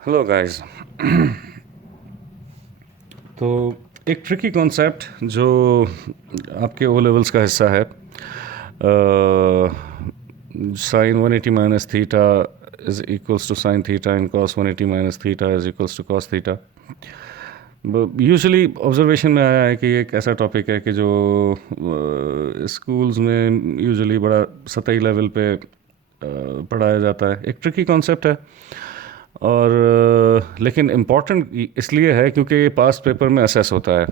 Hello guys. तो एक tricky concept जो आपके ओ लेवल्स का हिस्सा है, sine 180 minus theta is equals to sine theta and cos 180 minus theta is equals to cos theta. Usually observation में आया है कि ये एक ऐसा टॉपिक है कि जो स्कूल्स में यूजुअली बड़ा सतही लेवल पे पढ़ाया जाता है। एक ट्रिकी कॉन्सेप्ट है और लेकिन इम्पॉर्टेंट इसलिए है क्योंकि ये पास्ट पेपर में असेस होता है।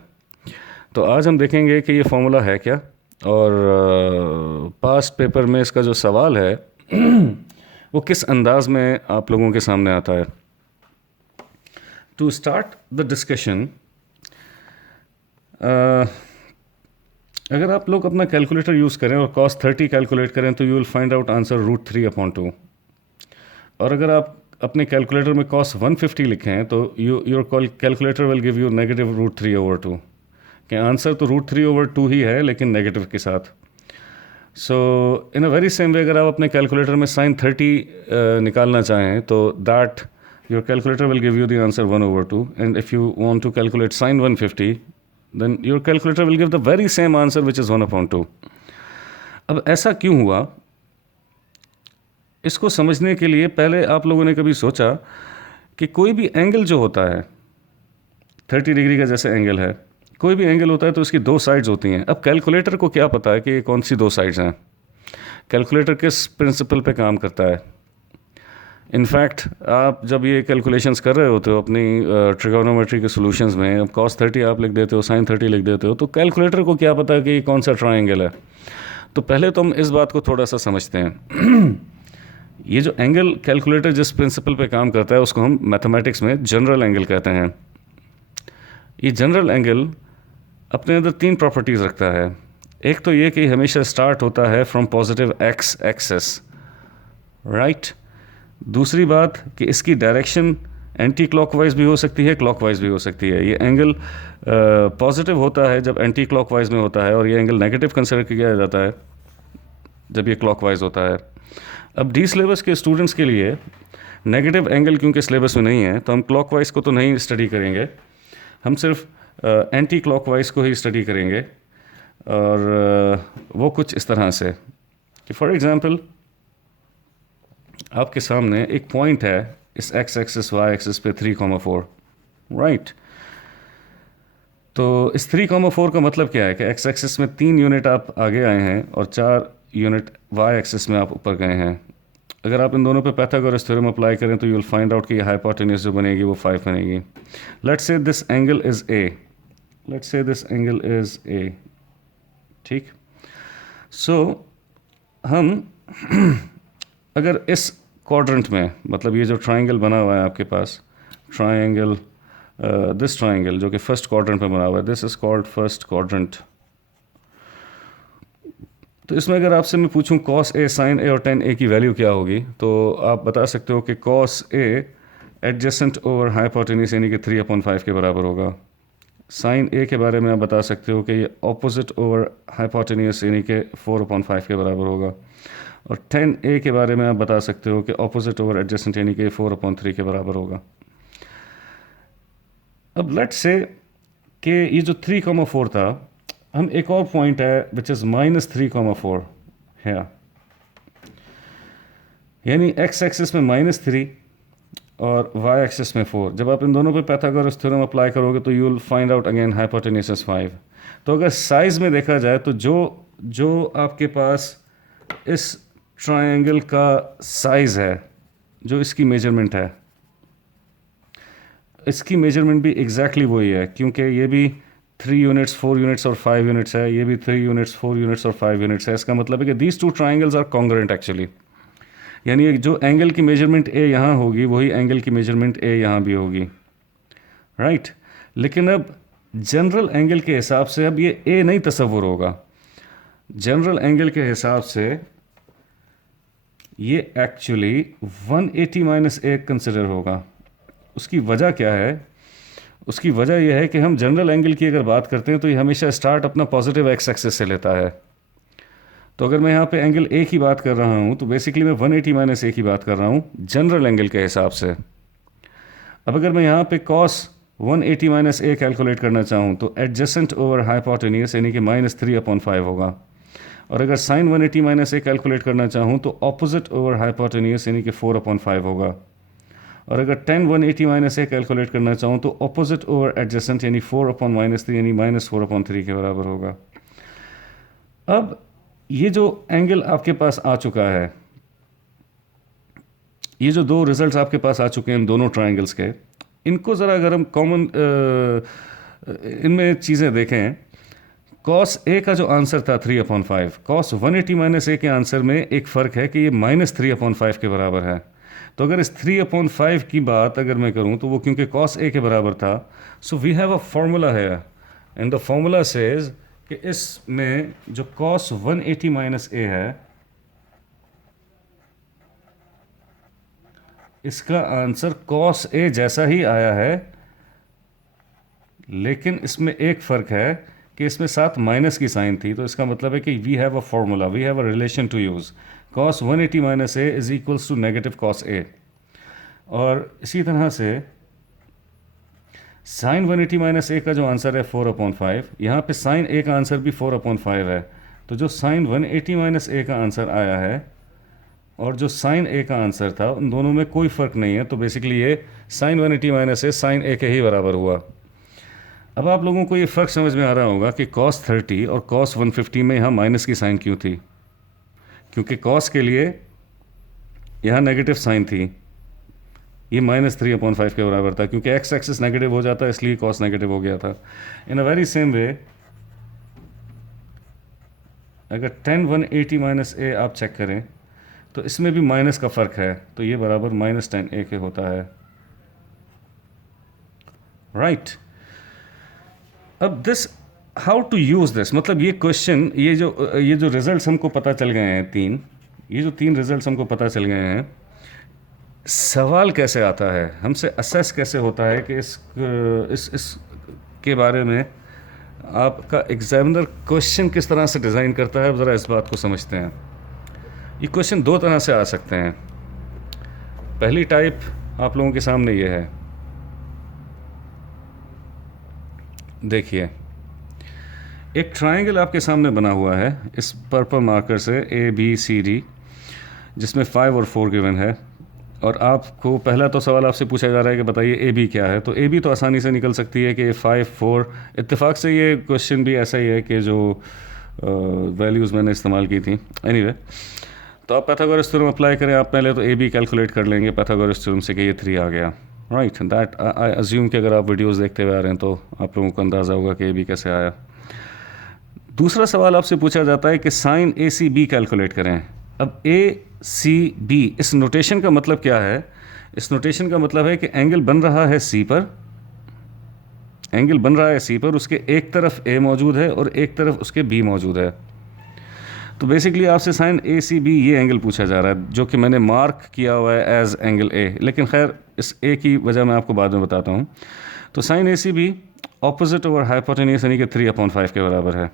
तो आज हम देखेंगे कि ये फॉर्मूला है क्या, और पास्ट पेपर में इसका जो सवाल है वो किस अंदाज में आप लोगों के सामने आता है। टू स्टार्ट द डिस्कशन, अगर आप लोग अपना कैलकुलेटर यूज़ करें और cos 30 कैलकुलेट करें तो you will find out answer √3/2। और अगर आप अपने कैलकुलेटर में cos 150 लिखें तो your calculator will give you -√3/2 कि आंसर तो √3/2 ही है लेकिन नेगेटिव के साथ। सो इन अ वेरी सेम वे अगर आप अपने कैलकुलेटर में sin 30 निकालना चाहें तो that your calculator will give you the answer 1/2, and if you want to calculate sin 150 then your calculator will give the very same answer which is 1/2। अब ऐसा क्यों हुआ, इसको समझने के लिए पहले आप लोगों ने कभी सोचा कि कोई भी एंगल जो होता है 30 डिग्री का जैसे एंगल है, कोई भी एंगल होता है तो उसकी दो साइड्स होती हैं। अब कैलकुलेटर को क्या पता है कि ये कौन सी दो साइड्स हैं? कैलकुलेटर किस प्रिंसिपल पे काम करता है? इनफैक्ट आप जब ये कैलकुलेशंस कर रहे होते हो अपनी ट्रिगोनोमेट्री के सॉल्यूशंस में, अब cos 30 आप लिख देते हो, sin 30 लिख देते हो, तो कैलकुलेटर को क्या पता कि कौन सा ट्रायंगल है? तो पहले तो हम इस बात को थोड़ा सा समझते हैं। ये जो एंगल कैलकुलेटर जिस प्रिंसिपल पे काम करता है उसको हम मैथमेटिक्स में जनरल एंगल कहते हैं। ये जनरल एंगल अपने अंदर तीन प्रॉपर्टीज़ रखता है। एक तो ये कि हमेशा स्टार्ट होता है from positive x axis, right. दूसरी बात कि इसकी डायरेक्शन एंटी क्लॉकवाइज भी हो सकती है, क्लॉकवाइज भी हो सकती है। ये एंगल पॉजिटिव होता है जब एंटी क्लॉकवाइज में होता है, और ये एंगल नेगेटिव कंसिडर किया जाता है जब ये क्लॉकवाइज होता है। अब डी सिलेबस के स्टूडेंट्स के लिए नेगेटिव एंगल क्योंकि सिलेबस में नहीं है तो हम क्लॉकवाइज को तो नहीं स्टडी करेंगे, हम सिर्फ एंटी क्लॉकवाइज को ही स्टडी करेंगे। और वो कुछ इस तरह से कि फॉर एग्ज़ाम्पल आपके सामने एक पॉइंट है इस एक्स एक्सिस वाई एक्सिस पे 3,4, राइट। तो इस 3,4 का मतलब क्या है कि एक्स एक्सिस में 3 यूनिट आप आगे आए हैं और 4 यूनिट वाई एक्सिस में आप ऊपर गए हैं। अगर आप इन दोनों पे पाइथागोरस थ्योरम अप्लाई करें तो यू विल फाइंड आउट कि हाइपोटेन्यूज जो बनेगी वो 5 बनेगी। Let's say this angle is a, let's say this angle is a, ठीक। सो हम अगर इस क्वाड्रेंट में, मतलब ये जो ट्रायंगल बना हुआ है आपके पास, ट्रायंगल दिस ट्रायंगल जो कि फर्स्ट क्वाड्रेंट में बना हुआ है, this is called first quadrant. तो इसमें अगर आपसे मैं पूछूं cos a sin a और tan a की वैल्यू क्या होगी, तो आप बता सकते हो कि cos a adjacent over hypotenuse यानी कि 3/5 के बराबर होगा। sin a के बारे में आप बता सकते हो कि ये ऑपोजिट ओवर हाइपोटेन्यूज यानी कि 4/5 के बराबर होगा। और tan a के बारे में आप बता सकते हो कि ऑपोजिट ओवर एडजेसेंट यानी कि 4/3 के बराबर होगा। अब लेट्स से कि ये जो 3,4 था, हम एक और पॉइंट है विच इज़ -3,4 है, यानी x एक्सिस में -3 और y एक्सिस में 4। जब आप इन दोनों पे पाइथागोरस थ्योरम अप्लाई करोगे तो you will find out again hypotenuse is 5। तो अगर साइज़ में देखा जाए तो जो आपके पास इस ट्रायंगल का साइज़ है, जो इसकी मेजरमेंट है, इसकी मेजरमेंट भी एग्जैक्टली वही है, क्योंकि ये भी 3 यूनिट्स 4 यूनिट्स और 5 यूनिट्स है, ये भी 3 यूनिट्स 4 यूनिट्स और 5 यूनिट्स है। इसका मतलब है कि these two triangles are congruent actually, यानी जो एंगल की मेजरमेंट ए यहाँ होगी वही एंगल की मेजरमेंट ए यहाँ भी होगी, राइट। लेकिन अब जनरल एंगल के हिसाब से अब ये ए नहीं तस्वुर होगा। जनरल एंगल के हिसाब से ये एक्चुअली 180 माइनस ए कंसिडर होगा। उसकी वजह क्या है? उसकी वजह यह है कि हम जनरल एंगल की अगर बात करते हैं तो ये हमेशा स्टार्ट अपना पॉजिटिव एक्स एक्सिस से लेता है। तो अगर मैं यहाँ पे एंगल ए की बात कर रहा हूँ तो बेसिकली मैं 180 माइनस ए की बात कर रहा हूँ जनरल एंगल के हिसाब से। अब अगर मैं यहाँ पे cos 180 माइनस ए कैलकुलेट करना चाहूँ तो एडजेसेंट ओवर हाइपोटेन्यूस यानी कि -3/5 होगा, और अगर sin 180 माइनस ए कैलकुलेट करना चाहूँ तो ऑपोजिट ओवर हाइपोटेन्यूस यानी कि 4/5 होगा, और अगर tan 180 माइनस ए कैलकुलेट करना चाहूँ तो ऑपोजिट ओवर एडजेसेंट यानी 4/-3 यानी -4/3 के बराबर होगा। अब ये जो एंगल आपके पास आ चुका है, ये जो दो रिजल्ट्स आपके पास आ चुके हैं इन दोनों ट्रायंगल्स के, इनको ज़रा अगर हम कॉमन इनमें चीज़ें देखें, cos A का जो आंसर था 3/5, cos 180 माइनस ए के आंसर में एक फ़र्क है कि ये -3/5 के बराबर है। तो अगर इस 3/5 की बात अगर मैं करूं तो वो क्योंकि cos A के बराबर था, so we have a formula है, एंड द फार्मूला सेज कि इसमें जो cos 180 माइनस ए है, इसका आंसर cos A जैसा ही आया है, लेकिन इसमें एक फ़र्क है कि इसमें साथ माइनस की साइन थी। तो इसका मतलब है कि we have a formula, we have a relation to use, cos 180 minus A is equals to negative cos A। और इसी तरह से sin 180 माइनस ए का जो आंसर है 4/5, यहाँ पे sin A का आंसर भी 4/5 है। तो जो sin 180 माइनस ए का आंसर आया है और जो sin A का आंसर था, उन दोनों में कोई फ़र्क नहीं है। तो बेसिकली ये sin 180 minus A sin A के ही बराबर हुआ। अब आप लोगों को ये फ़र्क समझ में आ रहा होगा कि cos 30 और cos 150 में यहाँ माइनस की साइन क्यों थी, क्योंकि cos के लिए यहाँ नेगेटिव साइन थी, ये -3/5 के बराबर था, क्योंकि x एक्सिस नेगेटिव हो जाता है इसलिए cos नेगेटिव हो गया था। इन अ वेरी सेम वे अगर tan 180 माइनस ए आप चेक करें तो इसमें भी माइनस का फ़र्क है, तो ये बराबर -tan A के होता है, राइट। अब this how to use this, मतलब ये क्वेश्चन, ये जो रिजल्ट्स हमको पता चल गए हैं ये जो तीन रिजल्ट्स हमको पता चल गए हैं, सवाल कैसे आता है, हमसे असेस कैसे होता है कि इस के बारे में आपका एग्जामिनर क्वेश्चन किस तरह से डिज़ाइन करता है। अब ज़रा इस बात को समझते हैं। ये क्वेश्चन दो तरह से आ सकते हैं। पहली टाइप आप लोगों के सामने ये है, देखिए एक ट्रायंगल आपके सामने बना हुआ है इस पर्पल मार्कर से ABCD, जिसमें 5 और 4 गिवन है, और आपको पहला तो सवाल आपसे पूछा जा रहा है कि बताइए AB क्या है। तो AB तो आसानी से निकल सकती है कि 5 4, इत्तेफाक से ये क्वेश्चन भी ऐसा ही है कि जो वैल्यूज़ मैंने इस्तेमाल की थी। एनीवे, तो आप पाइथागोरस थ्योरम अप्लाई करें, आप पहले तो AB कैलकुलेट कर लेंगे पाइथागोरस थ्योरम से कि ये 3 आ गया, राइट। दैट आई अज्यूम कि अगर आप वीडियोस देखते हुए आ रहे हैं तो आप लोगों को अंदाज़ा होगा कि AB कैसे आया। दूसरा सवाल आपसे पूछा जाता है कि साइन ACB कैलकुलेट करें। अब ACB, इस नोटेशन का मतलब क्या है? इस नोटेशन का मतलब है कि एंगल बन रहा है C पर, एंगल बन रहा है C पर, उसके एक तरफ A मौजूद है और एक तरफ उसके B मौजूद है। तो बेसिकली आपसे साइन ACB ये एंगल पूछा जा रहा है, जो कि मैंने मार्क किया हुआ है एज एंगल A, लेकिन खैर इस A की वजह मैं आपको बाद में बताता हूँ। तो sine ACB opposite over hypotenuse यानी कि 3/5 के बराबर है।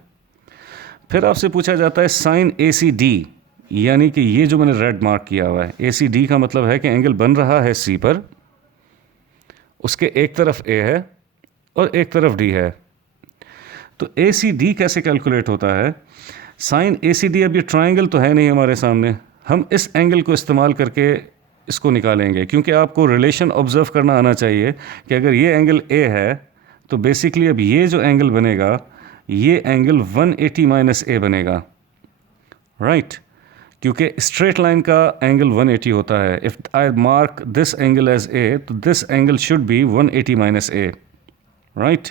फिर आपसे पूछा जाता है साइन ACD, यानी कि ये जो मैंने रेड मार्क किया हुआ है, ACD का मतलब है कि एंगल बन रहा है C पर, उसके एक तरफ A है और एक तरफ D है। तो ACD कैसे कैलकुलेट होता है? साइन ACD, अब ये ट्रायंगल तो है नहीं हमारे सामने, हम इस एंगल को इस्तेमाल करके इसको निकालेंगे, क्योंकि आपको रिलेशन ऑब्जर्व करना आना चाहिए कि अगर ये एंगल A है तो बेसिकली अब ये जो एंगल बनेगा ये एंगल 180 माइनस A बनेगा, राइट, क्योंकि स्ट्रेट लाइन का एंगल 180 होता है। If I mark this angle as A, तो this angle should be 180 minus A, right.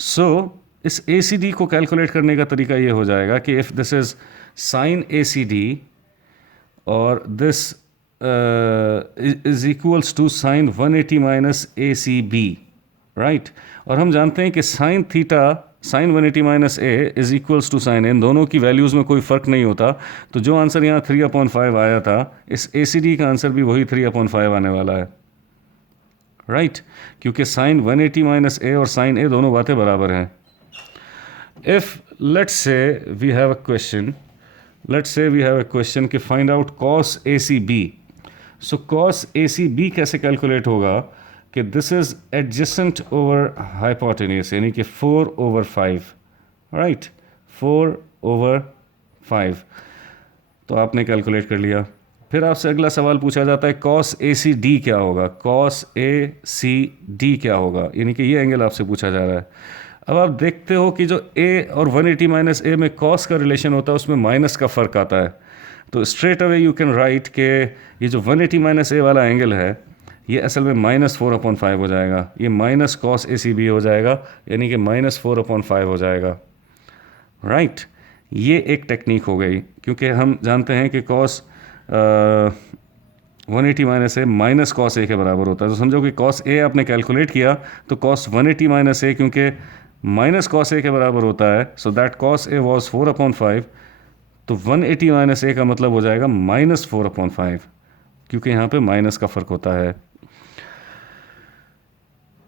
So इस ACD को कैलकुलेट करने का तरीका ये हो जाएगा कि if this is sine ACD और this is equals to sine 180 minus ACB, right. और हम जानते हैं कि sine theta, sine 180 minus A is equals to sine, इन दोनों की वैल्यूज़ में कोई फ़र्क नहीं होता। तो जो आंसर यहाँ 3/5 आया था, इस ACD का आंसर भी वही 3/5 आने वाला है, राइट, क्योंकि साइन 180 माइनस A और साइन A दोनों बातें बराबर हैं। If let's say we have a question, कि find out cos ACB। So cos ACB कैसे कैलकुलेट होगा? कि this is adjacent over hypotenuse, यानी कि 4/5, राइट, 4/5। तो आपने कैलकुलेट कर लिया। फिर आपसे अगला सवाल पूछा जाता है cos ACD क्या होगा, cos ACD क्या होगा, यानी कि ये एंगल आपसे पूछा जा रहा है। अब आप देखते हो कि जो A और 180 - A में cos का रिलेशन होता है उसमें माइनस का फ़र्क आता है, तो straight away you can write के ये जो 180 - A वाला एंगल है ये असल में -4/5 हो जाएगा, ये माइनस cos ACB हो जाएगा, यानी कि -4/5 हो जाएगा, राइट। ये एक टेक्निक हो गई, क्योंकि हम जानते हैं कि cos 180 - A minus cos A के बराबर होता है। तो समझो कि cos A आपने कैलकुलेट किया तो cos 180 - A क्योंकि माइनस cos A के बराबर होता है, so that cos A was 4/5, तो 180 - A का मतलब हो जाएगा -4/5, क्योंकि यहाँ पे माइनस का फ़र्क होता है।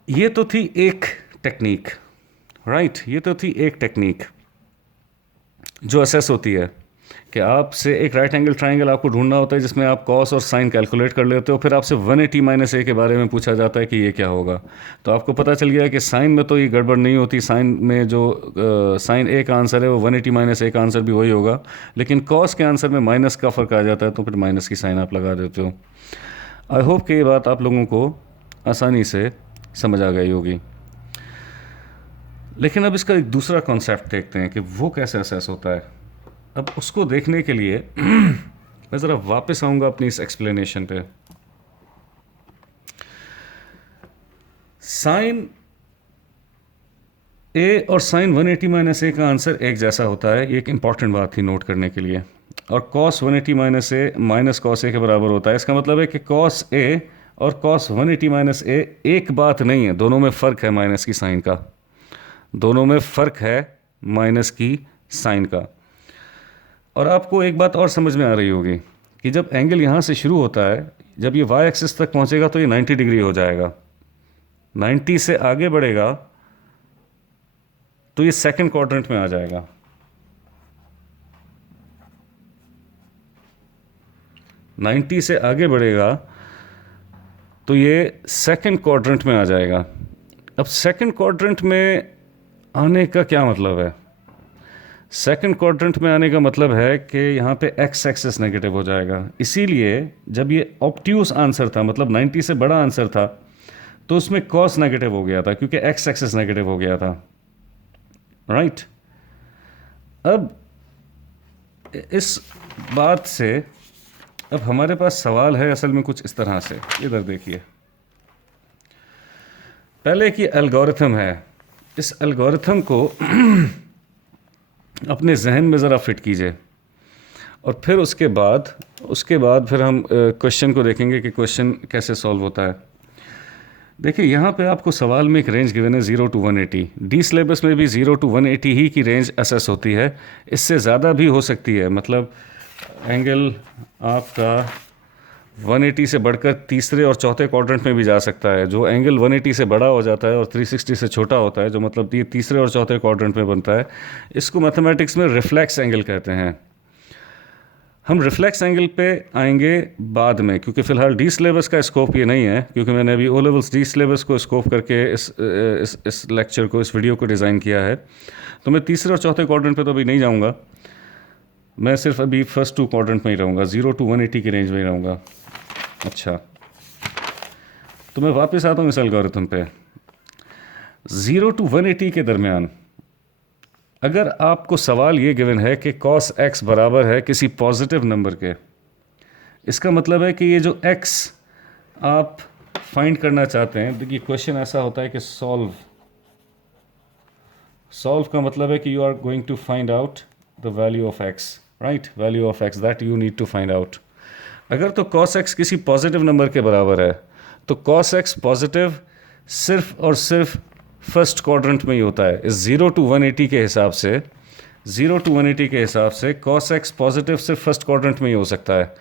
ये तो थी एक टेक्निक, राइट, ये तो थी एक टेक्निक जो असेस होती है कि आपसे एक राइट एंगल ट्राइंगल आपको ढूंढना होता है जिसमें आप कॉस और साइन कैलकुलेट कर लेते हो, फिर आपसे 180 - A के बारे में पूछा जाता है कि ये क्या होगा। तो आपको पता चल गया कि साइन में तो ये गड़बड़ नहीं होती, साइन में जो साइन A का आंसर है वो 180 - A का आंसर भी वही होगा, लेकिन कॉस के आंसर में माइनस का फ़र्क आ जाता है, तो फिर माइनस की साइन आप लगा देते हो। आई होप कि ये बात आप लोगों को आसानी से समझ आ गई होगी। लेकिन अब इसका एक दूसरा कॉन्सेप्ट देखते हैं कि वो कैसे असेस होता है। अब उसको देखने के लिए मैं ज़रा वापस आऊँगा अपनी इस एक्सप्लेनेशन पे। साइन A और साइन 180 - A का आंसर एक जैसा होता है, ये एक इंपॉर्टेंट बात थी नोट करने के लिए। और cos 180 - A minus cos A के बराबर होता है। इसका मतलब है कि cos A और cos 180 - A एक बात नहीं है, दोनों में फ़र्क है माइनस की साइन का, दोनों में फ़र्क है माइनस की साइन का। और आपको एक बात और समझ में आ रही होगी कि जब एंगल यहाँ से शुरू होता है, जब ये y एक्सिस तक पहुँचेगा तो ये 90 डिग्री हो जाएगा, 90 से आगे बढ़ेगा तो ये सेकंड क्वाड्रेंट में आ जाएगा, नाइन्टी से आगे बढ़ेगा तो ये सेकंड क्वाड्रेंट में आ जाएगा। अब सेकंड क्वाड्रेंट में आने का क्या मतलब है? सेकंड क्वाड्रेंट में आने का मतलब है कि यहाँ पे x एक्सिस नेगेटिव हो जाएगा। इसीलिए जब ये ऑब्ट्यूस आंसर था, मतलब 90 से बड़ा आंसर था, तो उसमें cos नेगेटिव हो गया था क्योंकि x एक्सिस नेगेटिव हो गया था, राइट। अब इस बात से अब हमारे पास सवाल है असल में कुछ इस तरह से, इधर देखिए। पहले की एल्गोरिथम है, इस एल्गोरिथम को अपने जहन में ज़रा फिट कीजिए और फिर उसके बाद फिर हम क्वेश्चन को देखेंगे कि क्वेश्चन कैसे सॉल्व होता है। देखिए यहाँ पे आपको सवाल में एक रेंज गिवन है 0 to 180। डी सिलेबस में भी 0 to 180 ही की रेंज असेस होती है, इससे ज़्यादा भी हो सकती है। मतलब एंगल आपका 180 से बढ़कर तीसरे और चौथे क्वाड्रेंट में भी जा सकता है। जो एंगल 180 से बड़ा हो जाता है और 360 से छोटा होता है, जो मतलब ये तीसरे और चौथे क्वाड्रेंट में बनता है, इसको मैथमेटिक्स में रिफ्लेक्स एंगल कहते हैं। हम रिफ्लेक्स एंगल पे आएंगे बाद में, क्योंकि फ़िलहाल डी सिलेबस का स्कोप ये नहीं है, क्योंकि मैंने अभी ओ लेवल्स डी सिलेबस को स्कोप करके इस लेक्चर को, इस वीडियो को डिज़ाइन किया है। तो मैं तीसरे और चौथे क्वाड्रेंट पे तो अभी नहीं जाऊंगा, मैं सिर्फ अभी फर्स्ट 2 क्वाड्रेंट में ही रहूँगा, 0 to 180 की रेंज में ही रहूँगा। अच्छा, तो मैं वापस आता हूँ इस एल्गोरिथम पे। 0 to 180 के दरमियान अगर आपको सवाल ये गिवन है कि cos x बराबर है किसी पॉजिटिव नंबर के, इसका मतलब है कि ये जो x आप फाइंड करना चाहते हैं, देखिए क्वेश्चन ऐसा होता है कि सॉल्व का मतलब है कि you are going to find out the value of x, right, value of x that you need to find out. अगर तो cos x किसी पॉजिटिव नंबर के बराबर है तो cos x पॉजिटिव सिर्फ और सिर्फ फर्स्ट क्वाड्रेंट में ही होता है। इस 0 to 180 के हिसाब से, 0 to 180 के हिसाब से cos x पॉजिटिव सिर्फ फर्स्ट क्वाड्रेंट में ही हो सकता है।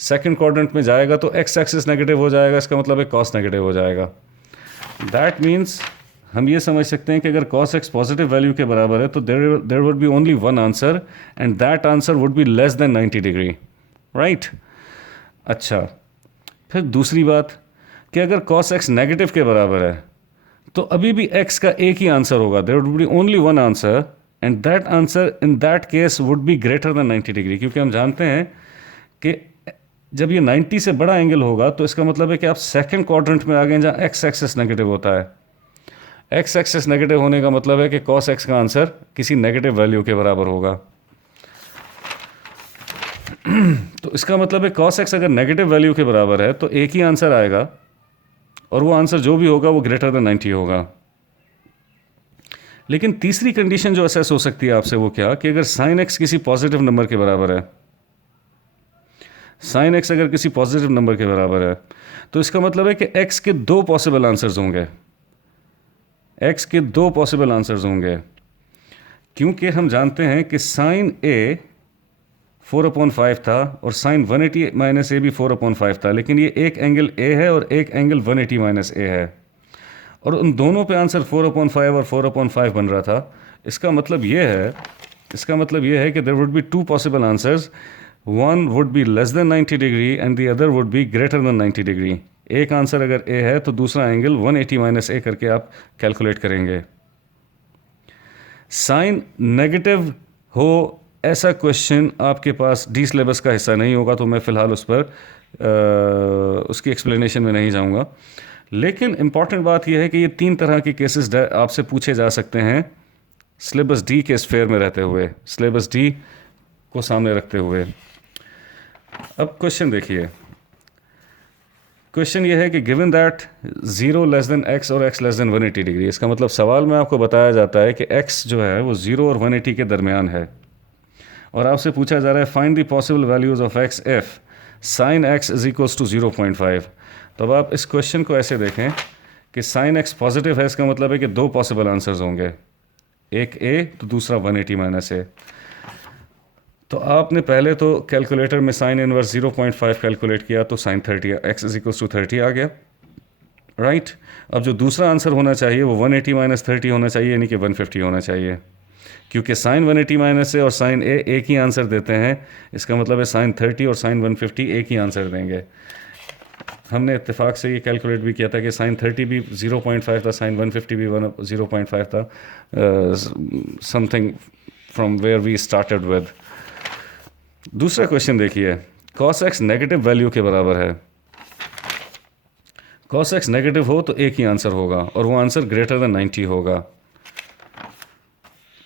सेकंड क्वाड्रेंट में जाएगा तो x एक्सिस नेगेटिव हो जाएगा, इसका मतलब है cos नेगेटिव हो जाएगा। दैट मीन्स हम ये समझ सकते हैं कि अगर cos x पॉजिटिव वैल्यू के बराबर है तो there would be only one answer and that answer would be less than 90 degree, right. अच्छा, फिर दूसरी बात कि अगर cos x नेगेटिव के बराबर है तो अभी भी x का एक ही आंसर होगा, there would be only one answer, and that answer in that case would be greater than 90 degree, क्योंकि हम जानते हैं कि जब ये 90 से बड़ा एंगल होगा तो इसका मतलब है कि आप सेकंड क्वाड्रेंट में आ गए जहाँ x एक्सिस नेगेटिव होता है। x एक्सिस नेगेटिव होने का मतलब है कि cos x का आंसर किसी नेगेटिव वैल्यू के बराबर होगा। तो इसका मतलब है cos x अगर नेगेटिव वैल्यू के बराबर है तो एक ही आंसर आएगा, और वो आंसर जो भी होगा वो ग्रेटर देन 90 होगा। लेकिन तीसरी कंडीशन जो असेस हो सकती है आपसे वो क्या, कि अगर sin x किसी पॉजिटिव नंबर के बराबर है, sin x अगर किसी पॉजिटिव नंबर के बराबर है तो इसका मतलब है कि x के दो पॉसिबल आंसर्स होंगे, x के दो पॉसिबल आंसर्स होंगे, क्योंकि हम जानते हैं कि sin a 4/5 था और sin 180 माइनस ए भी 4/5 था, लेकिन ये एक एंगल a है और एक एंगल 180 माइनस ए है, और उन दोनों पे आंसर 4/5 और 4/5 बन रहा था। इसका मतलब ये है कि there would be two possible answers, one would be less than 90 degree and the other would be greater than 90 degree. एक आंसर अगर ए है तो दूसरा एंगल 180 माइनस ए करके आप कैलकुलेट करेंगे। साइन नेगेटिव हो ऐसा क्वेश्चन आपके पास डी सिलेबस का हिस्सा नहीं होगा, तो मैं फ़िलहाल उस पर उसकी एक्सप्लेनेशन में नहीं जाऊंगा। लेकिन इम्पॉर्टेंट बात यह है कि ये तीन तरह के केसेस आपसे पूछे जा सकते हैं सिलेबस डी के स्फेयर में रहते हुए, सिलेबस डी को सामने रखते हुए। अब क्वेश्चन देखिए, क्वेश्चन ये है कि given that 0 less than x और x लेस देन 180 डिग्री, इसका मतलब सवाल में आपको बताया जाता है कि x जो है वो 0 और 180 के दरमियान है, और आपसे पूछा जा रहा है find the possible values of x if sin x is equals to 0.5। तो अब आप इस क्वेश्चन को ऐसे देखें कि sin x पॉजिटिव है, इसका मतलब है कि दो पॉसिबल आंसर्स होंगे, एक a तो दूसरा 180 माइनस a। तो आपने पहले तो कैलकुलेटर में साइन इनवर्स 0.5 कैलकुलेट किया तो sine 30 x is equals to 30 आ गया, राइट। अब जो दूसरा आंसर होना चाहिए वो 180 माइनस 30 होना चाहिए, यानी कि 150 होना चाहिए, क्योंकि साइन 180 माइनस से और साइन ए एक ही आंसर देते हैं। इसका मतलब है साइन 30 और साइन 150 एक ही आंसर देंगे। हमने इत्तेफाक से ये कैलकुलेट भी किया था कि साइन 30 भी 0.5 था, साइन 150 भी 0.5 था, something from where we started with. दूसरा क्वेश्चन देखिए, cos x नेगेटिव वैल्यू के बराबर है, cos x नेगेटिव हो तो एक ही आंसर होगा और वो आंसर ग्रेटर देन 90 होगा।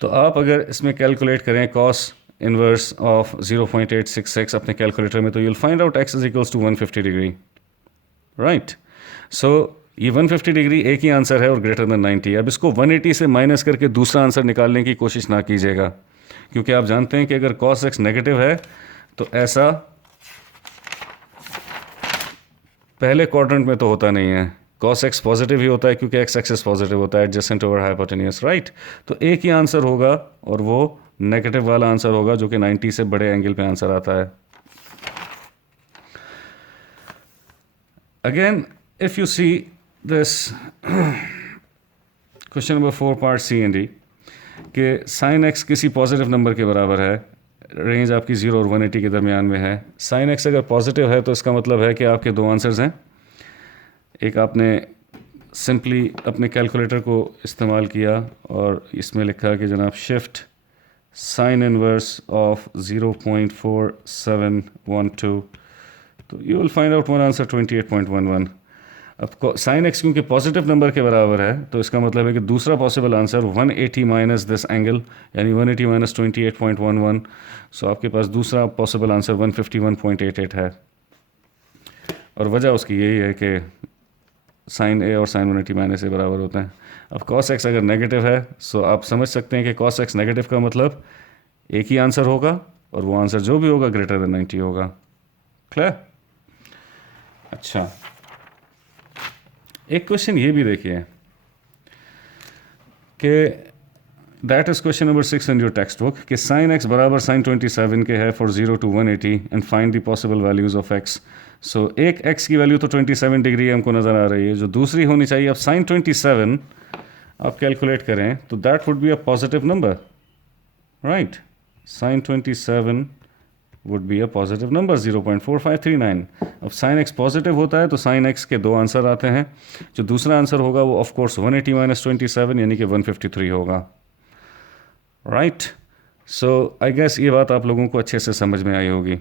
तो आप अगर इसमें कैलकुलेट करें cos इनवर्स ऑफ 0.866 अपने कैलकुलेटर में, तो you'll find out x is equals to 150 degree, right. So ये 150 डिग्री एक ही आंसर है और ग्रेटर देन 90। अब इसको 180 से माइनस करके दूसरा आंसर निकालने की कोशिश ना कीजिएगा, क्योंकि आप जानते हैं कि अगर cos x नेगेटिव है तो ऐसा पहले क्वाड्रेंट में तो होता नहीं है, cos x पॉजिटिव ही होता है क्योंकि x एक्सिस पॉजिटिव होता है, एडजेसेंट ओवर हाइपोटेन्यूस, राइट। तो एक ही आंसर होगा और वो नेगेटिव वाला आंसर होगा जो कि 90 से बड़े एंगल पे आंसर आता है। Again if you see this question number 4 part C and D, कि sin x किसी पॉजिटिव नंबर के बराबर है, रेंज आपकी 0 और 180 के दरमियान में है। sin x अगर पॉजिटिव है तो इसका मतलब है कि आपके दो आंसर्स हैं, एक आपने सिंपली अपने कैलकुलेटर को इस्तेमाल किया और इसमें लिखा कि जनाब शिफ्ट sin इनवर्स ऑफ 0.4712, तो you will find out one answer 28.11। अब sin x क्योंकि पॉजिटिव नंबर के बराबर है तो इसका मतलब है कि दूसरा possible answer 180 minus this angle, यानी 180 माइनस 28.11। सो आपके पास दूसरा पॉसिबल आंसर 151.88 है, और वजह उसकी यही है कि sin a और sin 180 माइनस ए बराबर होते हैं। अब cos x अगर नेगेटिव है सो आप समझ सकते हैं कि cos x नेगेटिव का मतलब एक ही आंसर होगा और वो आंसर जो भी होगा ग्रेटर देन 90 होगा। क्लियर? अच्छा, एक क्वेश्चन ये भी देखिए कि that is question number 6 in your text book, कि sin x बराबर sin 27 के है for 0 to 180 and find the possible values of x। सो एक x की वैल्यू तो 27 डिग्री हमको नज़र आ रही है, जो दूसरी होनी चाहिए। अब sin 27 आप कैलकुलेट करें तो that would be a positive number, right. sin 27 would be a positive number 0.4539। अब साइन एक्स पॉजिटिव होता है तो साइन एक्स के दो आंसर आते हैं। जो दूसरा आंसर होगा वो ऑफ कोर्स 180 माइनस 27 यानी कि 153 होगा। राइट, सो आई गेस ये बात आप लोगों को अच्छे से समझ में आई होगी।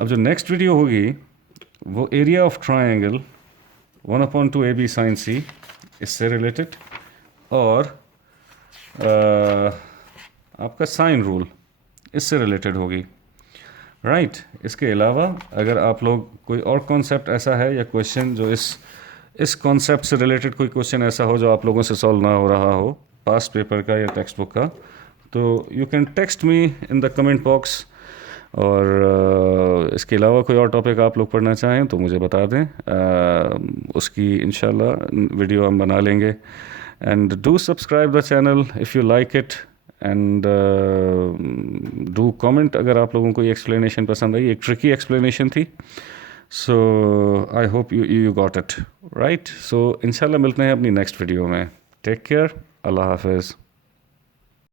अब जो नेक्स्ट वीडियो होगी वो area of triangle 1/2 AB sin C इससे रिलेटेड, और आपका साइन रूल इससे रिलेटेड होगी। राइट, इसके अलावा अगर आप लोग कोई और कॉन्सेप्ट ऐसा है या क्वेश्चन जो इस कॉन्सेप्ट से रिलेटेड कोई क्वेश्चन ऐसा हो जो आप लोगों से सॉल्व ना हो रहा हो पास्ट पेपर का या टेक्स्ट बुक का, तो you can text me in the comment box. और इसके अलावा कोई और टॉपिक आप लोग पढ़ना चाहें तो मुझे बता दें, उसकी इंशाल्लाह वीडियो हम बना लेंगे। And do subscribe the channel if you like it, and do comment अगर आप लोगों को ये एक्सप्लेनेशन पसंद आई। एक ट्रिकी एक्सप्लेनेशन थी, so I hope you got it right. So इंशाल्लाह मिलते हैं अपनी नेक्स्ट वीडियो में। टेक केयर, अल्लाह हाफिज़।